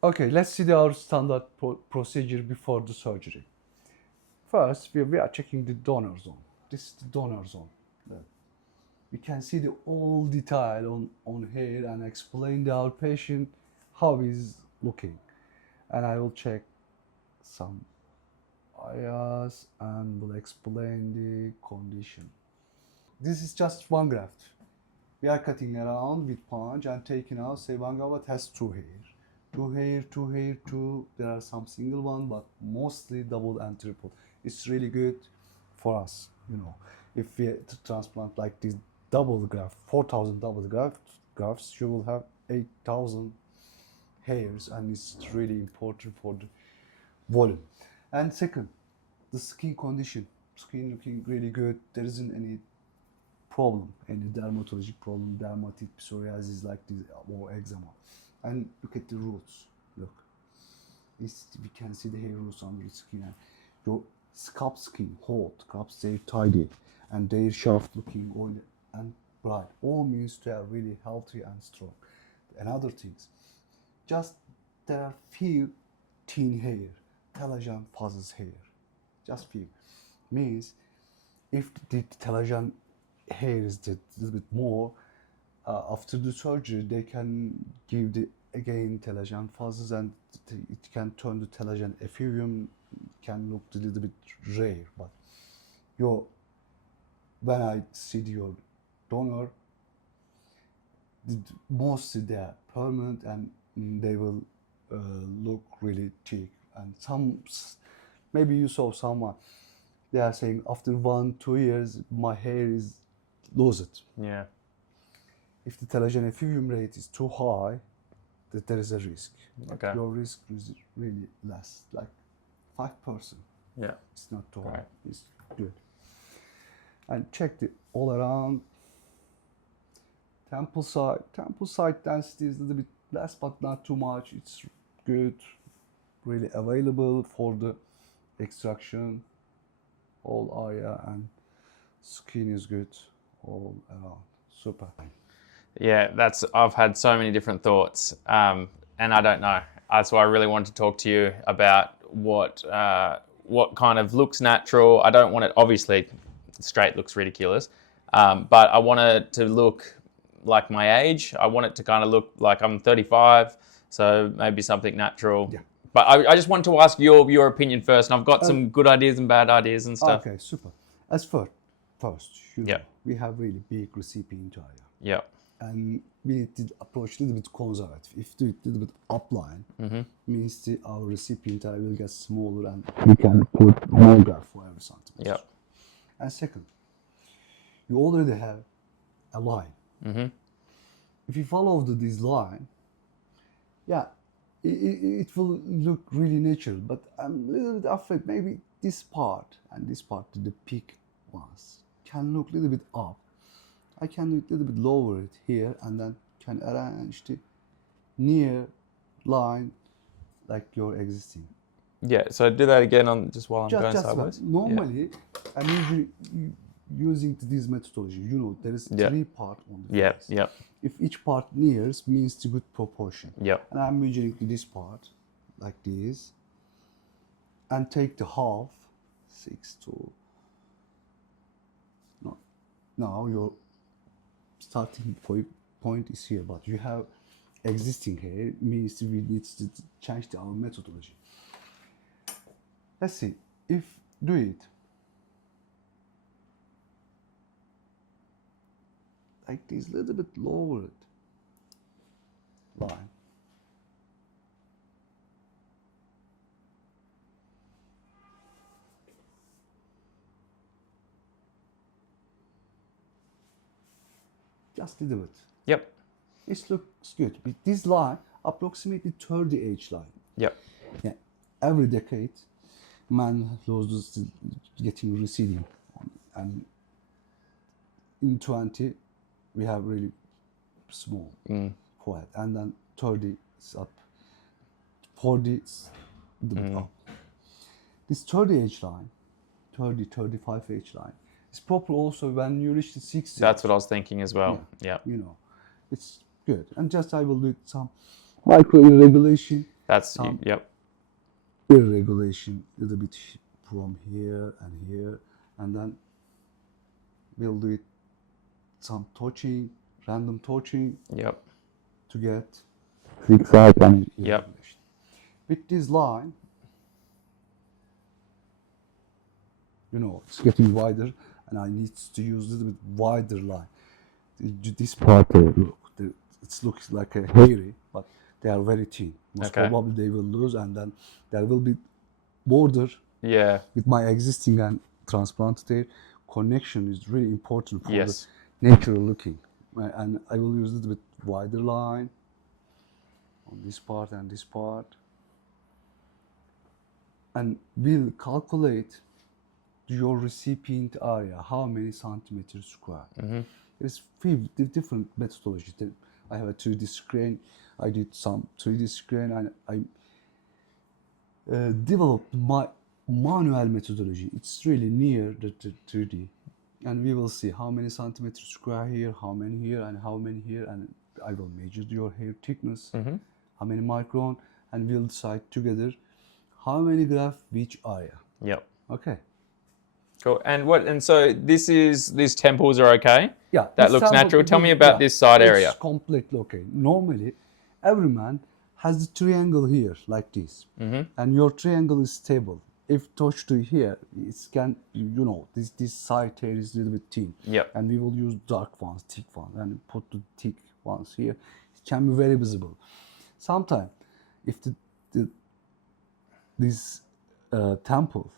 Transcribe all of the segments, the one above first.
Okay, let's see our standard procedure before the surgery. First, we are checking the donor zone. This is the donor zone. We can see the all detail on here and explain to our patient how he's looking. And I will check some areas and will explain the condition. This is just one graft. We are cutting around with punch and taking out, say one graft has two hair. Two hair, two hair, two. There are some single one, but mostly double and triple. It's really good for us, you know. If we transplant like this double graft, 4,000 double grafts, you will have 8,000 hairs, and it's really important for the volume. And second, the skin condition. Skin looking really good. There isn't any problem, any dermatologic problem, dermatitis, psoriasis like this, or eczema. And look at the roots. Look, we can see the hair roots under the skin. And your scalp skin, hot, scalp stay tidy, and their shaft looking oily and bright. All means they are really healthy and strong. Another things, just there are few thin hair, telogen fuzz hair, just few. Means if the telogen hair is a little bit more, after the surgery they can give the again telogen fuzzes, and it can turn the telogen effluvium, can look a little bit rare. But when I see your donor, mostly they are permanent and they will look really thick. And some, maybe you saw someone, they are saying after 1-2 years my hair is lose it. Yeah. If the telogen effluvium rate is too high, that there is a risk. Okay. Your risk is really less, like 5%. Yeah. It's not too high. Right. It's good. And check the all around. Temple side density is a little bit less, but not too much. It's good, really available for the extraction. All area and skin is good all around. Super. Yeah, I've had so many different thoughts, and I don't know. That's why I really wanted to talk to you about what kind of looks natural. I don't want it, obviously, straight looks ridiculous, but I want it to look like my age. I want it to kind of look like I'm 35, so maybe something natural. Yeah. But I just wanted to ask your opinion first, and I've got some good ideas and bad ideas and stuff. Okay, super. As first, we have really big recipient area. Yeah. And we need to approach a little bit conservative. If do it a little bit upline, means our recipient area will get smaller and we can put more graft for every centimeter. Yeah. And second, you already have a line. If you follow this line, yeah, it will look really natural, but I'm a little bit afraid maybe this part and this part, the peak ones, can look a little bit up. I can do it a little bit lower it here and then can arrange the near line like your existing. Yeah, so do that again on just while I'm going sideways. Normally, I'm usually using this methodology. You know, there is 3 parts on the face. Yeah. If each part nears means the good proportion. Yeah. And I'm measuring this part like this and take the half, 6 to, no, now your starting point is here, but you have existing hair, means we need to change our methodology. Let's see, if do it like this, little bit lowered line. Just a little bit. Yep. It looks good. With this line, approximately 30 age line. Yep. Yeah. Every decade, man loses getting receding, and in 20, we have really small forehead, and then 30 is up, 40 is a little bit up. This 30 age line, 30, 35 age line, is proper also when you reach the 60. That's what I was thinking as well. Yeah. You know, it's good. And just I will do some micro irregulation That's Some yep. irregulation, a little bit from here, and then we'll do it some touching, random touching Yep. to get fixed and irregulation. With this line, it's getting wider, and I need to use a little bit wider line. This part there, look, it looks like a hairy, but they are very thin. Most probably they will lose, and then there will be border. Yeah. With my existing and transplanted hair, connection is really important for Yes. the natural looking. And I will use a little bit wider line on this part and this part. And we'll calculate your recipient area, how many centimeters square. There's few different methodologies. I have a 3D screen. I did some 3D screen, and I developed my manual methodology. It's really near the 3D, and we will see how many centimeters square here, how many here, and how many here, and I will measure your hair thickness, how many micron, and we'll decide together how many grafts which area. Yep. Okay. Cool. And so these temples are okay? Yeah. That looks natural. Tell me about this side area. It's completely okay. Normally, every man has the triangle here like this, and your triangle is stable. If touch to here, it can, this side here is a little bit thin. Yep. And we will use dark ones, thick ones, and put the thick ones here. It can be very visible. Sometimes, if this temple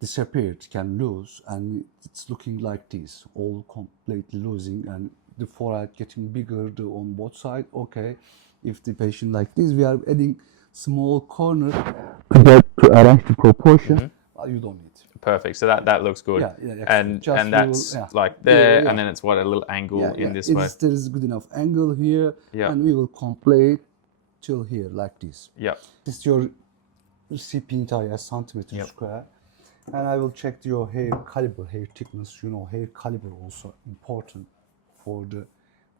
disappeared, can lose, and it's looking like this, all completely losing, and the forehead getting bigger on both sides. Okay, if the patient like this, we are adding small corner to arrange the proportion. You don't need. Perfect. So that looks good. Yeah. And that's like there, and then it's a little angle in this way. There is good enough angle here, and we will complete till here like this. Yep. This is your recipient area, centimeter square, and I will check your hair caliber, hair thickness. Hair caliber also important for the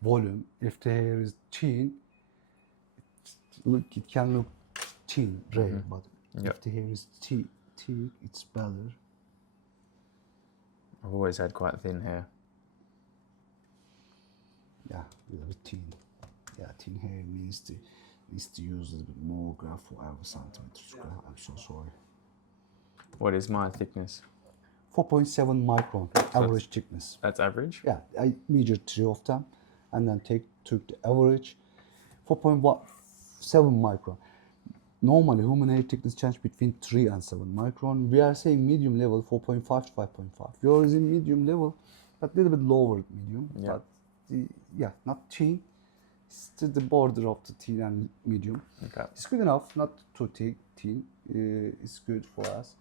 volume. If the hair is thin, it can look thin, rare, but if the hair is thick, it's better. I've always had quite thin hair. Yeah, a little bit thin. Yeah, thin hair needs to use a little bit more graft for every centimeter square. I'm so sorry. What is my thickness? 4.7 micron, average thickness. That's average? Yeah, I measured 3 of them, and then took the average, 4.7 micron. Normally, human hair thickness change between 3 and 7 micron. We are saying medium level, 4.5 to 5.5. Yours is in medium level, but a little bit lower medium. Yeah. But not thin. It's to the border of the thin and medium. Okay. It's good enough, not too thin. It's good for us.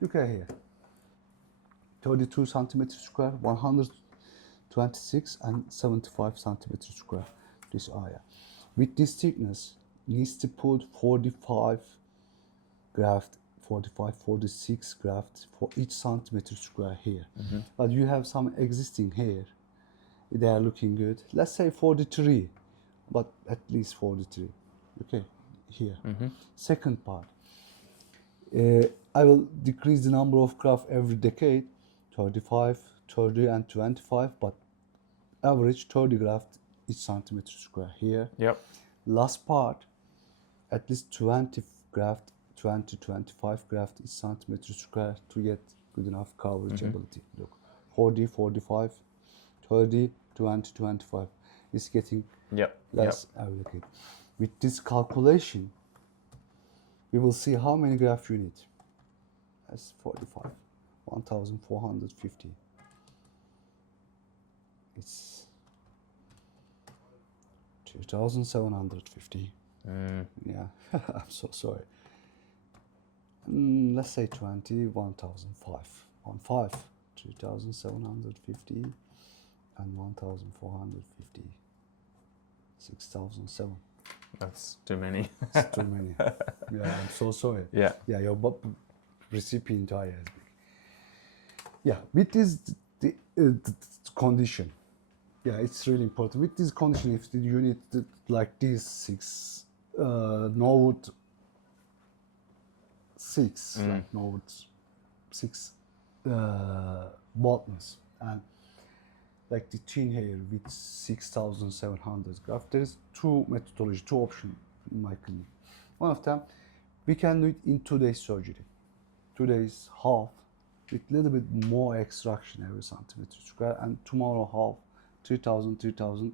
Look at here. 32 centimeters square, 126 and 75 centimeters square, this area. With this thickness, needs to put 45 graft, 46 grafts for each centimeter square here. But you have some existing hair, they are looking good. Let's say 43, but at least 43. Okay, here. Second part, I will decrease the number of grafts every decade, 35, 30, and 25, but average 30 grafts each centimeter square here. Yep. Last part, at least 20 graft, 25 graft each centimeter square to get good enough coverage ability. Look, 40, 45, 30, 20, 25. It's getting less allocated. With this calculation, we will see how many grafts you need. That's 45, 1,450. It's 2,750. Yeah, I'm so sorry. Let's say 20, 1,005. 2,750 and 1,450. 6,007. That's too many. It's too many. Yeah, I'm so sorry. Yeah. Yeah, your recipient area is big. Yeah, with this the condition. Yeah, it's really important. With this condition, if the unit like this 6 Norwood 6, like Norwood 6 baldness, and like the chin hair with 6,700 grafts. There is two methodology, two options in my clinic. One of them, we can do it in 2 days surgery, 2 days half, with little bit more extraction every centimeter square, and tomorrow half, 3,000,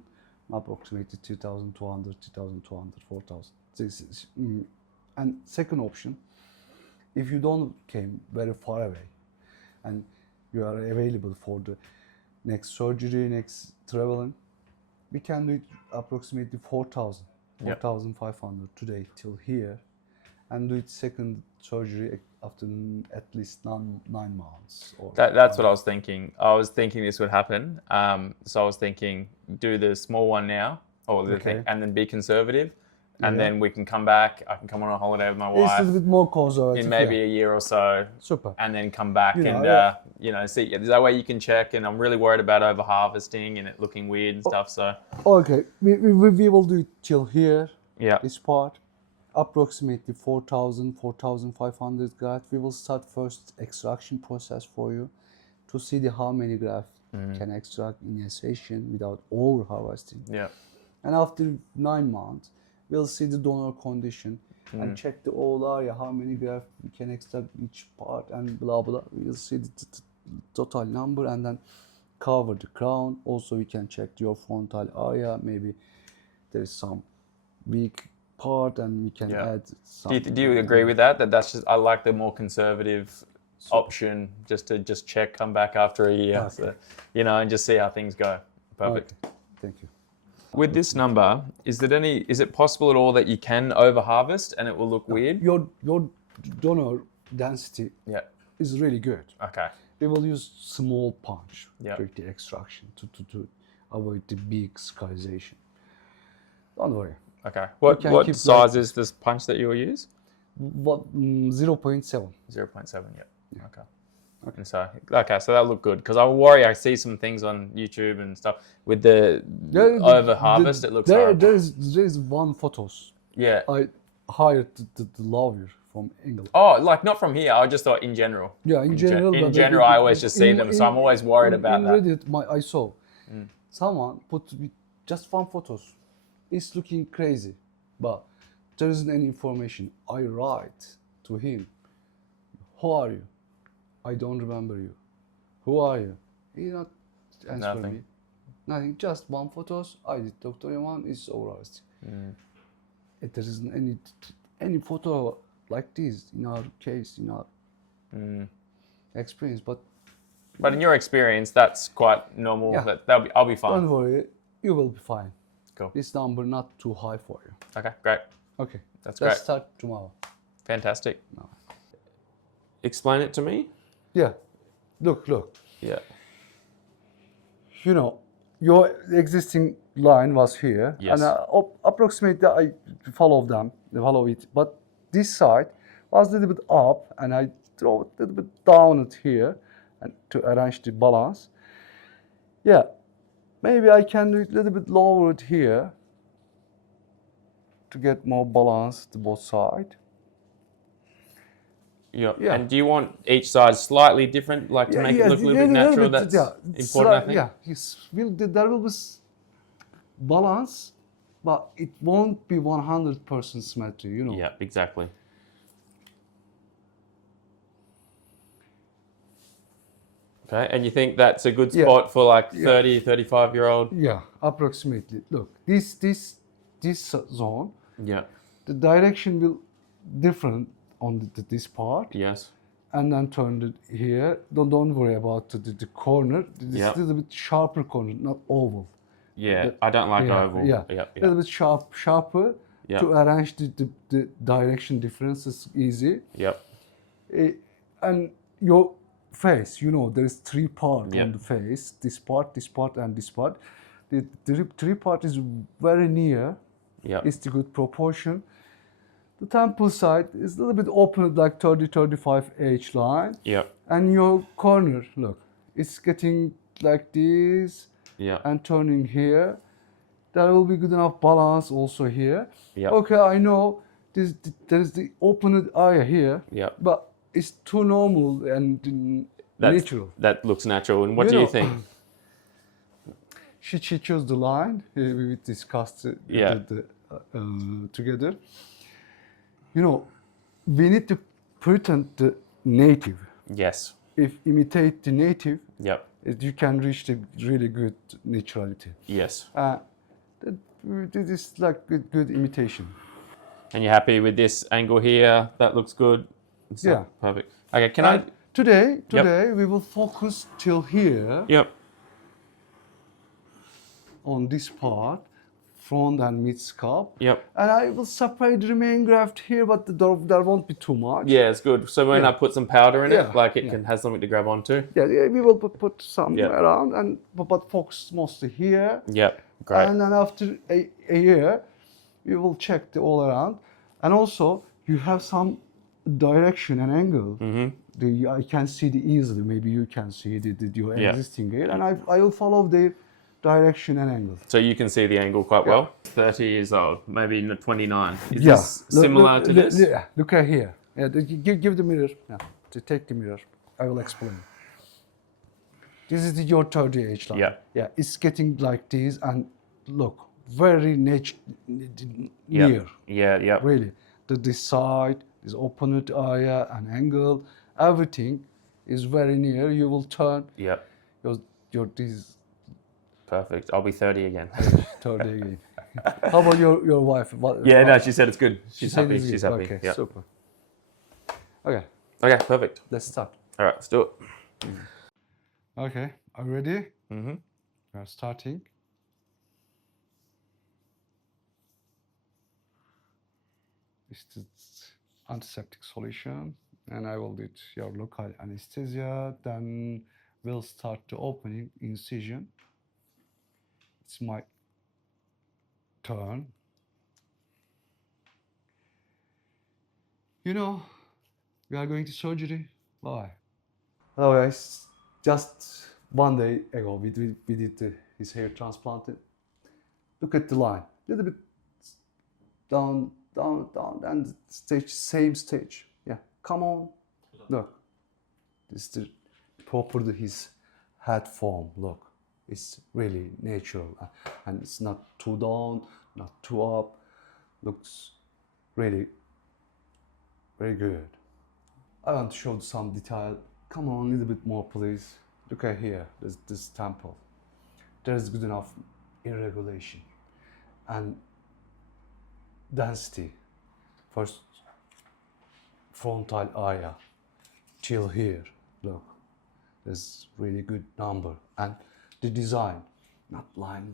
approximately 2,200, 2,200, 4,000. This is, and second option, if you don't came very far away, and you are available for the next surgery, next traveling, we can do it approximately 4,000, 4,500 today till here, and do it second surgery after at least 9 months. Or That's what I was thinking. I was thinking this would happen. So I was thinking, do the small one now, or the thing, and then be conservative, and then we can come back. I can come on a holiday with my wife. It's a little bit more conservative. In maybe a year or so. Super. And then come back and see. That way you can check. And I'm really worried about over harvesting and it looking weird and stuff. So. Okay, we will do it till here. Yeah. This part. Approximately 4,000, 4,500 grafts. We will start first extraction process for you to see how many grafts can extract in a session without over harvesting. Yeah. And after 9 months, we'll see the donor condition and check the whole area, how many grafts we can extract each part, and blah blah. We'll see the total number and then cover the crown. Also, we can check your frontal area. Maybe there is some weak part and we can add some. Do you agree with that? That's just, I like the more conservative option, just to check, come back after a year, so, and just see how things go. Perfect. Okay. Thank you. With this number, is it possible at all that you can over harvest and it will look weird? Your donor density is really good. Okay. We will use small punch Yeah. the extraction to avoid the big scalization. Don't worry. Okay. What size is this punch that you will use? 0.7. 0.7. Yeah. Okay. And so that'll look good, because I worry. I see some things on YouTube and stuff with the over harvest. It looks horrible. There is one photos. Yeah. I hired the lawyer from England. Oh, like not from here. I just thought in general. Yeah, in general. In general, I always just see them, so I'm always worried about that. Reddit, I saw someone put just one photos. It's looking crazy, but there isn't any information. I write to him, who are you? I don't remember you. Who are you? He not answering me. Nothing. Just one photos. I did Dr. Yaman is over. There isn't any photo like this in our case, in our experience. But in your experience, that's quite normal. Yeah. I'll be fine. Don't worry, you will be fine. Cool. This number not too high for you. Okay, great. Okay, that's great. Let's start tomorrow. Fantastic. No. Explain it to me. Yeah, look. Yeah. Your existing line was here, yes. And approximately I follow it. But this side was a little bit up, and I throw it a little bit down it here, and to arrange the balance. Yeah, maybe I can do it a little bit lower it here to get more balance to both sides. Yeah. And do you want each side slightly different, like to make it look a little bit natural? That's important, I think. Yeah, there will be balance, but it won't be 100% symmetry, Yeah, exactly. Okay, and you think that's a good spot for like 30, 35-year-old? Yeah, approximately. Look, this zone, the direction will different on this part. Yes. And then turn it here. Don't worry about the corner. This is a little bit sharper corner, not oval. Yeah, I don't like oval. Yeah. A little bit sharper to arrange the direction differences easy. Yep. And your face, there is 3 parts on the face. This part, and this part. The 3 part is very near. Yeah. It's the good proportion. The temple side is a little bit open, like 30-35 H line. Yep. And your corner, look, it's getting like this. Yeah. And turning here. There will be good enough balance also here. Yep. Okay, I know there's the open area here, Yep. but it's too normal and natural. That looks natural. And what You do you know, think? She chose the line. We discussed it Yeah. together. You know, we need to pretend the native. Yes. If imitate the native, Yep. you can reach the really good naturality. Yes. This is like good imitation. And you're happy with this angle here? That looks good. So, Yeah. Perfect. Okay. Can And I? today we will focus till here Yep. on this part, front and mid scalp. Yep. And I will separate the remaining graft here, but there won't be too much. Yeah, it's good. So when Yeah. I put some powder in Yeah, it, like it yeah. can have something to grab onto. Yeah, we will put some Yeah. around, but focus mostly here. Yep. Great. And then after a year, we will check the all around. And also, you have some direction and angle. Mm-hmm. I can see the easily. Maybe you can see your Yeah. existing here, and I will follow the direction and angle. So you can see the angle quite well. 30 years old, maybe 29. Is Yeah. this similar to this? Yeah, look at here. Yeah, give the mirror. Yeah, take the mirror. I will explain. This is your 30 age line. Yeah. Yeah, it's getting like this, and look, very near. Yeah, yeah. Really, this side, this opponent area, and angle, everything is very near. You will turn Yeah. your this Perfect. I'll be 30 again. 30 again. How about your wife? Yeah, no, she said it's good. She's said happy. it's She's good. happy. Okay, Yeah. super. Okay, Okay, perfect. let's start. All right, let's do it. Okay, are you ready? Mm-hmm. We are starting. This is antiseptic solution, and I will do your local anesthesia. Then we'll start the opening incision. It's my turn. You know, we are going to surgery. Why? Hello guys. Just one day ago, we did his hair transplanted. Look at the line. A little bit down, and same stage. Yeah, come on. Look, this is the proper his head form. Look, it's really natural, and it's not too down, not too up. Looks really very good. I want to show some detail. Come on, a little bit more, please. Look at here. This temple. There is good enough irregulation and density. First frontal area till here. Look, there's really good number, and the design, not line.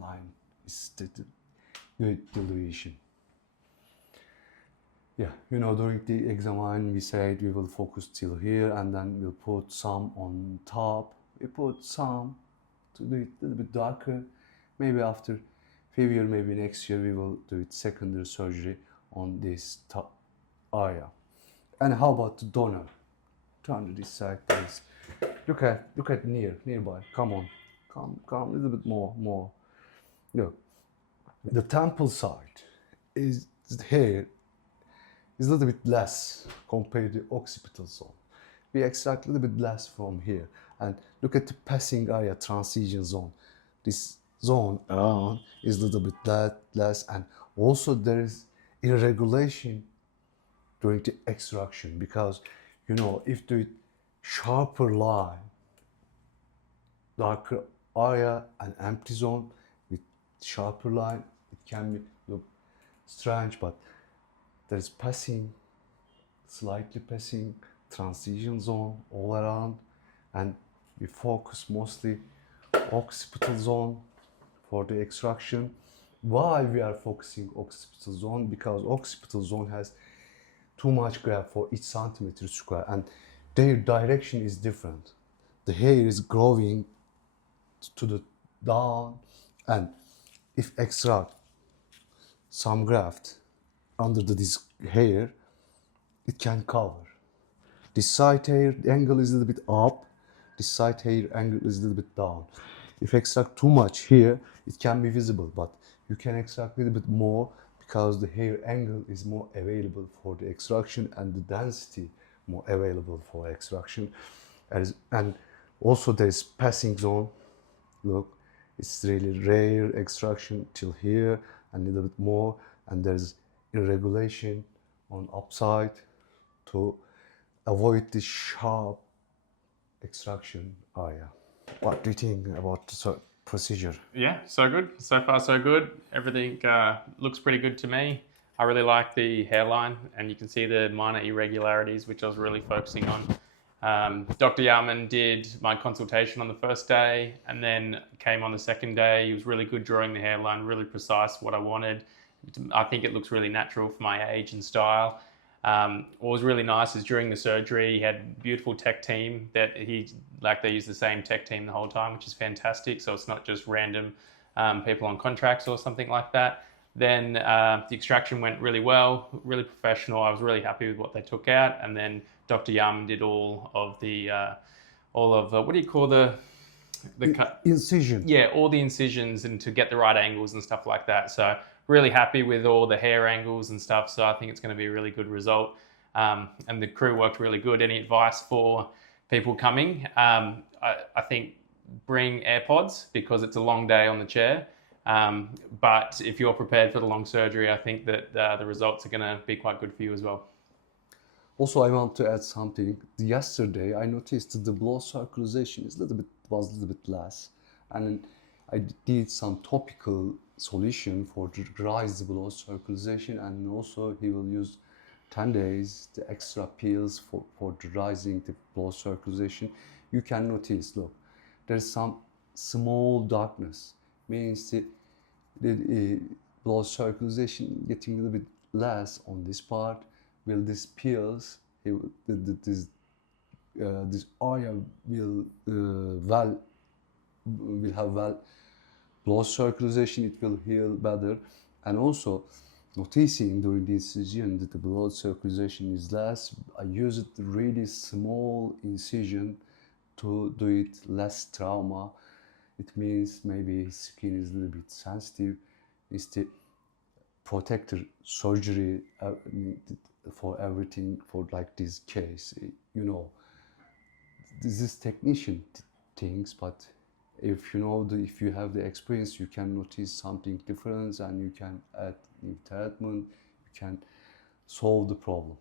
It's the good dilution. Yeah, you know, during the exam we said we will focus till here, and then we'll put some on top. We put some to do it a little bit darker. Maybe after few years, maybe next year, we will do it secondary surgery on this top area. And how about the donor? Turn to this side, please. Look at nearby. Come on, come a little bit more. Look, the temple side is here. Is a little bit less compared to the occipital zone. We extract a little bit less from here. And look at the passing area, transition zone. This zone around is a little bit less, and also there is irregulation during the extraction, because, you know, if the sharper line, darker area and empty zone with sharper line, it can look strange, but there is slightly passing, transition zone all around, and we focus mostly occipital zone for the extraction. Why we are focusing occipital zone? Because occipital zone has too much graft for each centimeter square, and their direction is different. The hair is growing to the down, and if extract some graft under this hair, it can cover. This side hair angle is a little bit up, this side hair angle is a little bit down. If extract too much here, it can be visible, but you can extract a little bit more because the hair angle is more available for the extraction and the density more available for extraction. And also there's passing zone. Look, it's really rare extraction till here and a little bit more, and there's irregulation on upside to avoid the sharp extraction area. What do you think about the procedure? Yeah, so good. So far, so good. Everything looks pretty good to me. I really like the hairline, and you can see the minor irregularities, which I was really focusing on. Dr. Yaman did my consultation on the first day, and then came on the second day. He was really good drawing the hairline, really precise what I wanted. I think it looks really natural for my age and style. What was really nice is during the surgery, he had a beautiful tech team that they use the same tech team the whole time, which is fantastic. So it's not just random people on contracts or something like that. Then the extraction went really well, really professional. I was really happy with what they took out. And then Dr. Yaman did all of what do you call the cut? Incision. Yeah, all the incisions and to get the right angles and stuff like that. So really happy with all the hair angles and stuff. So I think it's going to be a really good result. And the crew worked really good. Any advice for people coming? I think bring AirPods because it's a long day on the chair. But if you're prepared for the long surgery, I think that the results are going to be quite good for you as well. Also, I want to add something. Yesterday, I noticed the blood circulation was a little bit less, and I did some topical solution for to rise the blood circulation, and also he will use 10 days the extra pills for rising the blood circulation. You can notice, look, there's some small darkness, means the blood circulation getting a little bit less on this part. Will these pills, this area will have blood circulation, it will heal better. And also noticing during the incision that the blood circulation is less, I use it really small incision to do it less trauma. It means maybe his skin is a little bit sensitive. It's the protector surgery for everything for like this case. You know, this is technician things, but if you know if you have the experience, you can notice something different and you can add new treatment, you can solve the problem.